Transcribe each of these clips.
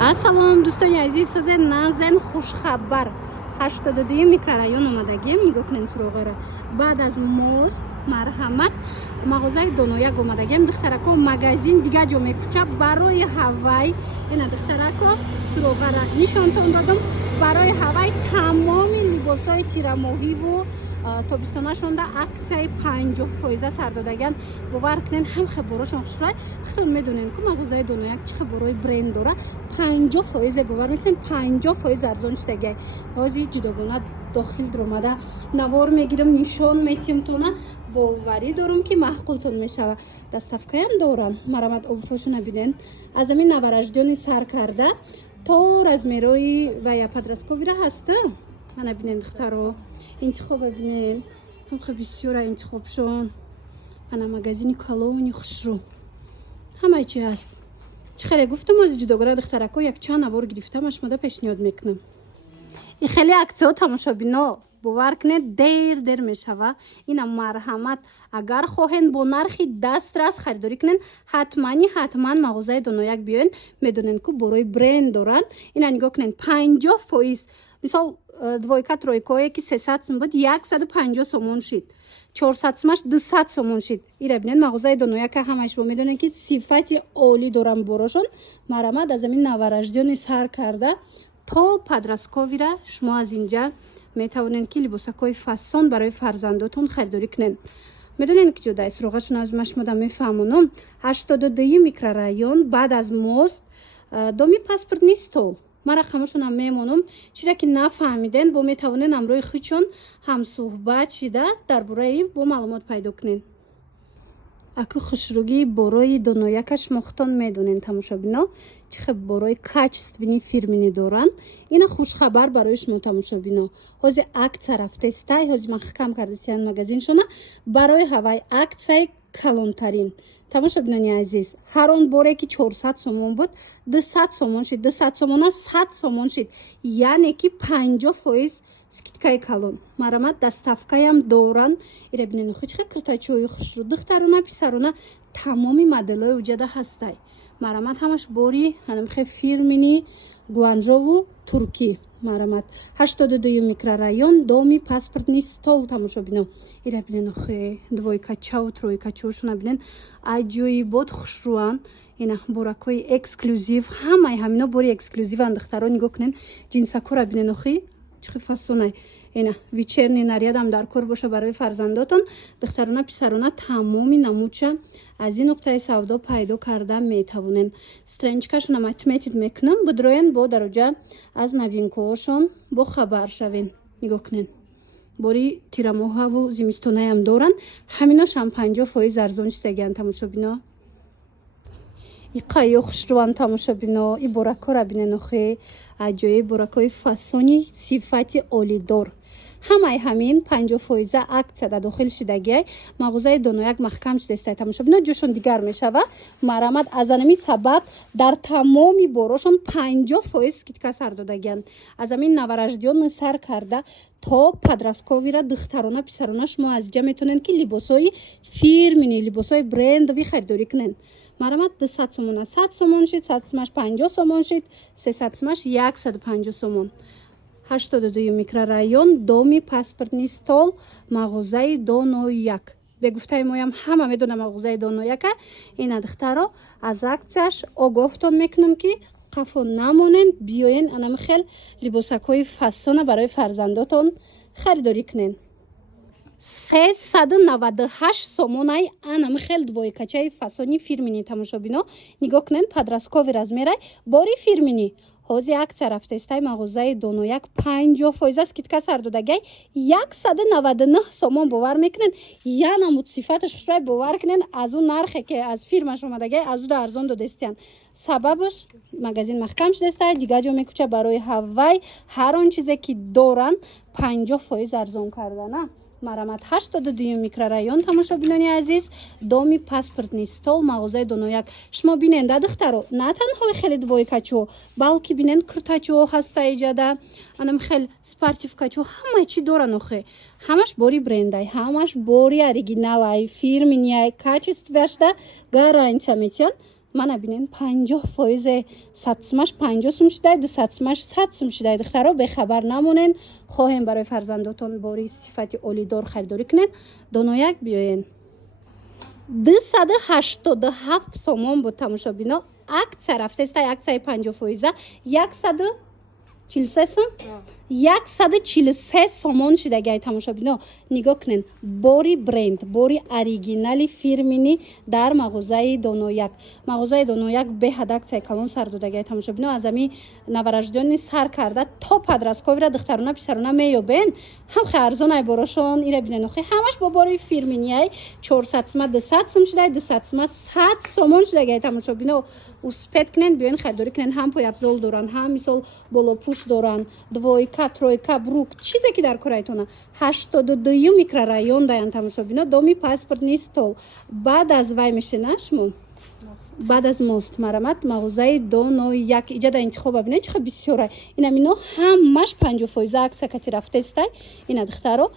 Ассалом дӯстони азиз, созе назен хушхабар 82 микрорайон омадагем. Нигоҳ кунед суроғеро. Баъд аз мост марҳамат мағозаи донояк омадагем. Духтарако магазин дига ҷо мекуча барои ҳавай. Ина духтарако суроғеро нишонтон додам. Барои ҳавай тамоми либосҳои тирамоҳиву тобистонашонда аксияи 50% сар додаган. Бовар кунед ҳам хабарошон хушрай. Хитон медонен ки мағозаи донояк чӣ хабарои бренд дора. 50% бовар мекунед 50% арзон шудагай. ҳозир ҷудогона дохил дромада навор мегирам, нишон метимтона. боварӣ дорам ки маҳқултон мешава. Доставкаям дорам. Марамат обуфошона бинен. Аз амин навараждёни сар карда то размерои вая подростковира ҳаста. Ана бинен духтаро интихоба бинен. ҳамха бисёра интихобшон. ана магазини калони хушрӯ. ҳамаи чи ҳаст. чӣ хеле гуфтам аз ҷудогона духтарако якчанд навор гирифтам ашмада пешниҳод мекунам. И хеле аксиё тамошобино бовар кунед дер мешава. Ина марҳамат агар хоҳен бо нархи дастрас харидорӣ кунен ҳатман мағозаи донояк биёен. Медонен ки борои бренд доран. Ина нигоҳ кунен 50%. Мисол двойка тройкое ки 300 сом буд 150 сомон шид. 400 сомаш 200 сомон шид. Ира бинен мағозаи донояка ҳамааш бо медонен ки сифати олӣ доран борошон. Марамад аз амин навараждёни сар карда то подростковира шумо аз инҷа метавонен ки либосакҳои фасон барои фарзандотон харидорӣ кунен. Медонен ки ҷодаи суроғашон аз машмода мефаҳмонам. 82 микрорайон баъд аз мост доми паспортни стол. Ма рақамашонам мемонам. Чира ки нафаҳмиден бо метавонен амрои худшон ҳамсӯҳбат шида дар бораи бо маълумот пайдо кунен. Аку хушругии борои доноякаш мохтон медонен тамошобино чӣ хел борои качествени фирмини доран. Ина хушхабар барои шумо тамошобино. ҳозир акция рафтестай ҳозир ман хакам кардастиян магазиншона барои ҳавай акцияи калонтарин. Тамошобинони азиз, ҳар он боре ки 400 сомон буд 200 сомон шид, 200 сомона 100 сомон шид. яъне ки 50% скидкаи калон. Марамат доставкаям доран. Ира бинен хуч хе киртачои хушрӯ духтарона писарона тамоми моделҳои уҷада ҳастай. Марамат ҳамаш бори ҳанамхе фирмини гуанжову туркӣ. Марамат 82 микрорайон доми паспортни стол тамошобино. Ира бинен хе двойкачаву тройкачавшона бинен аҷоибот хушрӯан. Ина боракои эксклюзив ҳамаи ҳамино бори эксклюзиван духтаро нигоҳ кунен. ҷинсакора бинен хе чӣ фасонай. Ина вечерни нарядам дар кор боша барои фарзандотон. Духтарона писарона тамоми намудша аз ин нуқтаи савдо пайдо карда метавонен. Страничкашонам отметид мекунам. Будроен бо дароҷа аз новинкаҳошон бо хабар шавен. нигоҳ кунен. бори тирамоҳаву зимистонаям доран. ҳаминошам 50% арзон шидагиан тамошобино. И қайё хушрӯан тамошобино. И боракора бинен охе аҷоиб боракои фасони сифати олидор. ҳамаи ҳамин 50% акция да дохил шидагиай. мағозаи донояк маҳкам шудастай тамошобино ҷӯшон дигар мешава. марамат аз анами сабаб дар тамоми борошон 50% скидка сар додагиан. аз амин навараждёни сар карда то подростковира духтарона писарона шумо аз ҷа метонен ки либосҳои фирмини либосҳои брендови харидорӣ кунен. марамат 200 сомона 100 сомон шид, 100 сомаш 50 сомон шид, 300 сомаш 150 сомон. 82 микрорайон доми паспортни стол мағозаи донояк. бегуфтаи моям ҳама медона мағозаи донояка. ина духтаро аз акцияш огоҳтон мекунам ки қафо намонен биёен анами хел либосакҳои фасона барои фарзандотон харидорӣ кунен. 398 сомонай анами хел двойкачаи фасони фирмини тамошобино. нигоҳ кунен подросткови размерай бори фирмини. ҳозир акция рафтестай мағозаи донояк 50% скидка сар додагай 199 сомон бовар мекунен. я намуд сифаташ хушрай бовар кунен аз он нархе ки аз фирмаш омадагай аз уда арзон додастиян. сабабаш магазин маҳкам шудастай дига ҷо мекуча барои ҳавай ҳар он чизе ки доран 50% арзон кардана. марамат 82 микрорайон тамошобинони азиз доми паспортни стол мағозаи донояк. шумо бинен да духтаро на танҳо хеле двойкачо балки бинен киртачо ҳаста иҷада анам хел спортивкачо ҳама чи доран охе. ҳамаш бори брендай ҳамаш бори оригиналай фирминияй качествашда гарантия метиён. мана бинен 50% сатсмаш 50 сум шидай, ду сатсмаш 100 сум шидай. Духтаро бехабар намонен. хоҳем барои фарзандотон бори сифати олидор харидорӣ кунед. Донояк биёен 287 сомон буд тамошобино. акция рафтестай, аксияи 50%, 143 сум, 143 сомон шидагай тамошобино. нигоҳ кунен, бори бренд, бори оригинали фирмини дар мағозаи Донояк. мағозаи Донояк беҳад аксияи калон сар додагай тамошобино. аз ами навараждёни сар карда то подростковира духтаруна писаруна меёбен. ҳам арзонай борошон ира бинен охи ҳамаш бо бори фирминияй 400 сум 200 сум шидай, 200 сум 100 сомон шидагай тамошобино. успед кунен биёен харидорӣ кунен. ҳам пояфзол доранд, ҳам мисол болопӯш доранд, двойка, тройка, брук, чизе ки дар корайтона. 82 микрорайон даян тамошобино. доми паспортни стол. баъд аз вай мешинашмо баъд аз мост марамат мағозаи Донояк иҷада интихоба бинен чихо бисёрай. ина мино ҳамаш 50% акция кати рафтестай. ина духтаро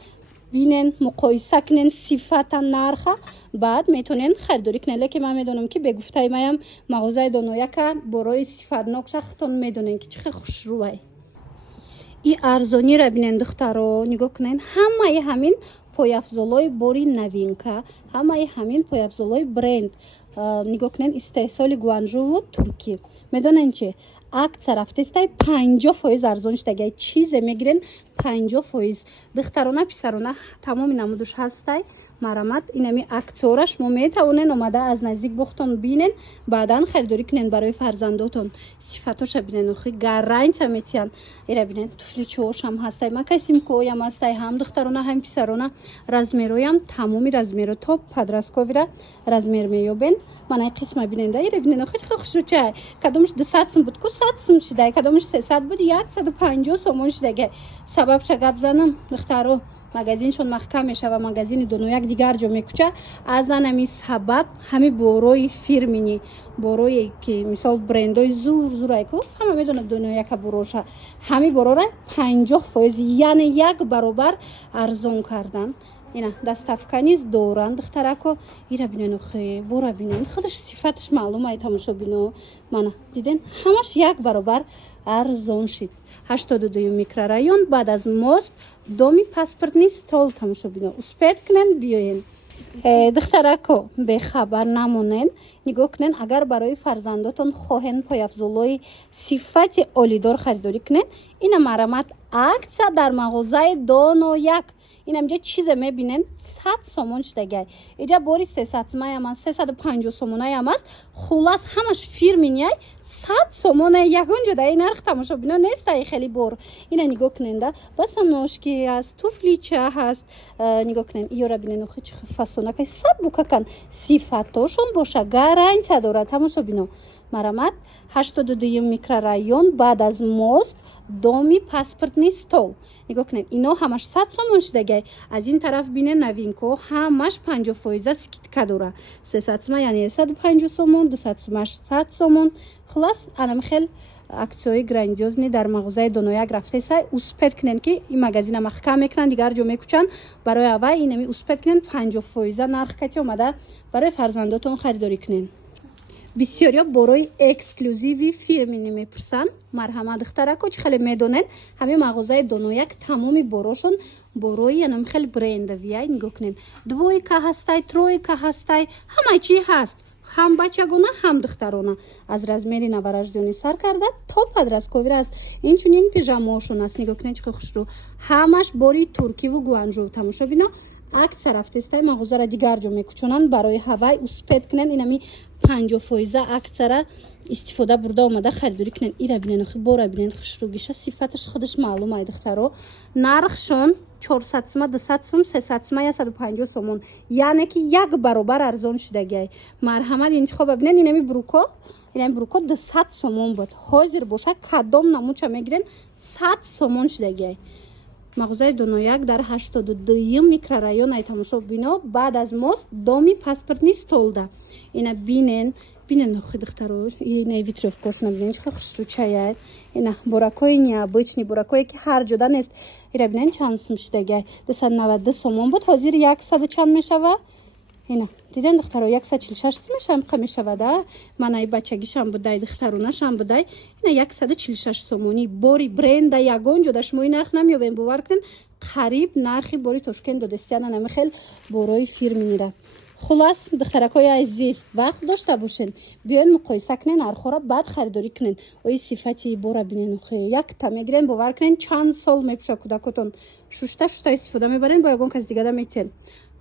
бинен муқоиса кунен сифата нарха, баъд метонен харидорӣ кунен. лекин ман медонам ки бегуфтаи маям мағозаи Донояка борои сифатнок шахтон медонен ки чихе хушрӯай. и арзонира бинен духтаро, нигоҳ кунен, ҳамаи ҳамин пояфзолои бори новинка, ҳамаи ҳамин пояфзолои бренд. нигоҳ кунен, истеҳсоли Гуанчжоу Туркӣ. медонен чи акция рафтестай 50% арзон шидагай. чизе мегирен 50%. духтарона писарона тамоми намудуш ҳастай. марамат инами акциора шумо метавонен омада аз наздик бохтон бинен, баъдан харидорӣ кунен барои фарзандотон. сифатоша бинен охи гарантия метиҳанд. ира бинен туфличиҳошам ҳастай, макасимкоям ҳастай, ҳам духтарона ҳам писарона. размероям тамоми размеро то подростковира размер меёбен. манай қисма бинен да ира бинен охи чихо хушрӯчай. кадомаш 200 сум буд ку 100 сум шидай, кадомаш 300 буд 150 сомон шидагай. сабабша гап занам духтаро магазиншон маҳкам мешава, магазини Донояк дигар ҷо мекуча. аз анами сабаб ҳами борои фирмини, борое ки мисол брендои зурай ку ҳама медонад Донояка бороша, ҳами борора 50%, яъне як баробар арзон кардан. ина доставка низ доранд духтарако. ира бинен охи бора бинен худаш сифаташ маълумай тамошобино. мана диден ҳамаш як баробар арзон шид. 82 микрорайон баъд аз мост доми паспортни стол тамошобино. успед кунен биёен. духтарако бехабар намонен. нигоҳ кунен, агар барои фарзандотон хоҳен пояфзолои сифати олидор харидорӣ кунен, ина марамат акция дар мағозаи Донояк. инамҷа чизе мебинен 100 сомон шидагай. иҷа бори 300 сомаям аст, 350 сомонаям аст. хулас ҳамаш фирминияй 100 сомонай ягон ҷодаи нарх тамошобино нестай хели бор. ина нигоҳ кунен да баса ношки аст, туфлича ҳаст. нигоҳ кунен, иёра бинен охи чи фасонакай сабукакан сифатошон боша гарантия дорад тамошобино. марамат 82 микрорайон баъд аз мост доми паспортни стол. нигоҳ кунен, ино ҳамаш 100 сомон шидагай. аз ин тараф бинен новинко ҳамаш 50% скидка дора. 300 сум яъне 150 сомон, 200 сумаш 100 сомон. хулас анам хел аксияҳои грандиозни дар мағозаи Донояк рафтесай. успед кунен ки ин магазина маҳкам мекунанд, дигар ҷо мекучанд. барои аввал инами успед кунен 50% нарх кати омада барои фарзандотон харидорӣ кунен. бисёриё борои эксклюзиви фирмини мепурсанд. марҳамат духтарако чӣ хеле медонен, ҳамин мағозаи Донояк тамоми борошон борои янам хел брендовияй. нигоҳ кунен, двойка ҳастай, тройка ҳастай, ҳамаи чӣ ҳаст, ҳам бачагона ҳам духтарона. аз размери навараждёни сар карда то подростковира аст. инчунин пижамаошон аст. нигоҳ кунен чихо хушрӯ. ҳамаш бори Туркиву Гуанчжоу тамошобино. акция рафтестай мағозара дигар ҷо мекучонанд. барои ҳавай успед кунен, инами 50% акцияра истифода бурда омада харидорӣ кунен. ира бинен охи бора бинен хушрӯгиша сифаташ худаш маълумай духтаро. нархшон 400 сум, 200 сум, 300 сум, 150 сомон, яъне ки як баробар арзон шидагай. марҳамат интихоба бинен. инами бруко, инами бруко 200 сомон буд. ҳозир боша кадом намуча мегирен 100 сомон шидагай. мағозаи Донояк дар 82 микрорайон ай тамошобино баъд аз мост доми паспортни столда. ина бинен бинен охи духтаро, ина витровкос набинен чихо хушрӯчаяй. ина боракои необычни, боракое ки ҳар ҷода нест. ира бинен чанд сум шидагай. 292 сомон буд, ҳозир 100 чанд мешава. اینا دیدن دخترها 146 سومش هم کم میشود. منای بچگیشم بودای دختروناشم بودای اینا 146 سومونی باری برند یگان جدا شما این نرخ نمیوین باور کن قریب نرخی باری تشکن دو دستیان نمیخل بروی فیرم میره. خلاص دخترکای عزیز وقت داشته باشین بیاین مقایسه کنین نرخ را بعد خریداری کنین اوی صفتی بورا ببینین یک تا میگیرین باور کنین چند سال میپشه کودکتون شوشته استفاده میبرین با یگان کس دیگه میتین.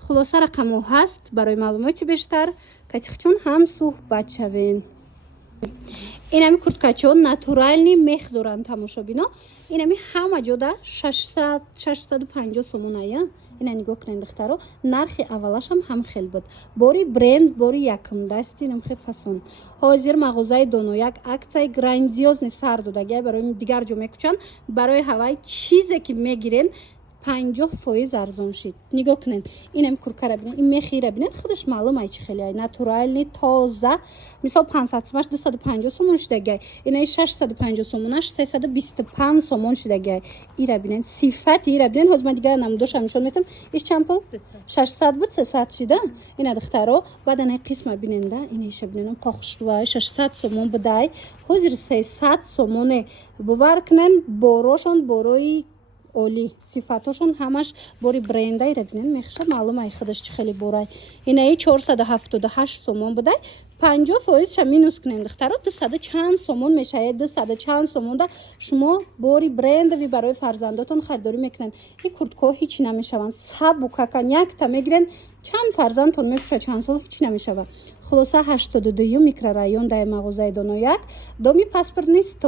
خلاصه رقمو هست برای معلوماتی بیشتر کاتیخچون هم صحبت شوین. این همی کورتکچون ناتورالنی میخ دارن تماشا بینا. این همی همه جوده 650 سومونه یا اینا نگاه کنین دخترو نرخ اولش هم خیلی بود باری برند باری یکم دستی نمیخواد فسون حاضر مغازه دونویک اکسای گراندیوز سر دادگی برای دیگر جو میکشن برای هوای چیزی که میگیرین 50% ارزون شد. نگاه کنین اینم کورکره ببینین این میخیره ببینین خودش معلومه چه خیلی ناتورال تازه مثلا 500 سومش 250 سومون شده اینا 650 سومونش 325 سومون شده ایرا ببینین صفت ایرا ببینین حاضر من دیگه نمودش همیشون میتم ایش چند پول 600 بود 300 شده اینا دخترو بعد این قسمه ببینین ده اینش ببینین قاخشتوا 600 سومون بدای حاضر 300 سومونه باور کنن بروشون بروی اولی صفاتشون همش باری برندای را ببینین میخشه معلومه خودش چه خیلی بورای اینه 478 سومون بوده 50% ش مینوس کنین دخترا 200 چند سومون میشه 200 چند سومون ده شما باری برند وی برای فرزنداتون خریداری میکنن این کورتکو هیچ نمیشون سب ککن یک تا میگیرن چند فرزندتون میشه چند سال هیچ نمیشه. خلاصه 82 میکرورایون در مغازه دونویک دومی پاسپورت نیست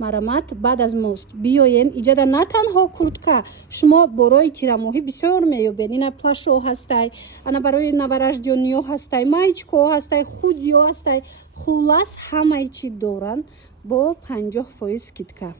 مرامت بعد از ماست بیاین ایجاد نه تنها کورتکا شما برای تیرماهی بسیار میوبین این پلاشو هستای انا برای نوارجدیونیو هستای مایچکو هستای خودیو هستای خلاص همه چی دارن با 50% اسکیدکا.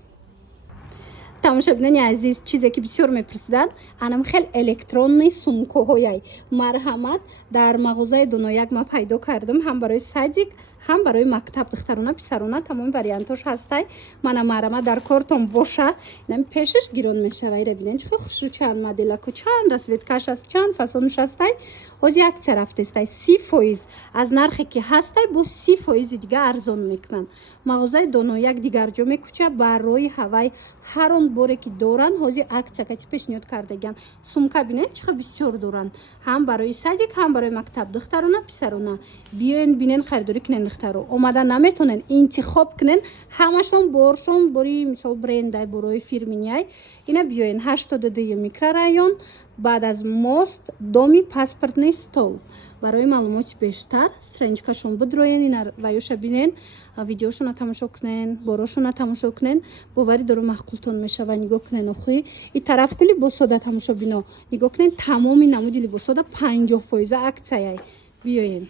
تماشاگران عزیز چیزی که بسیار میپرسیدن انم خیلی الکترونی سومکوهای مرحمت در مغازه دونویک ما پیدا کردم هم برای سادیک هم برای مکتب دخترونه پسرونه تمام واریانتش هستای من مرحمت در کارتون باشه نم پیشش گیرون میشه غیر ببینین چه خوشو چند مدل کو چند رسویت کاش است چند فصلش هستای از یک طرف دستای 30% از نرخی که هستای با 30% دیگه ارزان میکنن. مغازه دونویک دیگر جو میکوچه برای هوای هر اون بوره که دورن هازی اکت کتی پیشنهاد کردگن سومکا بینه چقدر بسیار دورن هم برای سادیک هم برای مکتب دخترونه پسرونه بیاین بینن خریداری کنن دخترو اومدن نمیتونن انتخاب کنن همشون بورشون بری مثلا برندای برای فیرمینیای اینا بیاین 82 میکرورایون بعد از ماست دومی پاسپورت نیستول برای معلومات بیشتر استرنجکاشون بدروین اینا ویوش بینن ویدیوشون تماشا کنن بروشون تماشا کنن باوری درو معقولتون میشه و نگاه کنن اخی این طرف کلی بساده تماشا بینو نگاه کنن تمامی نمودی لباساده 50% اکتای بیاین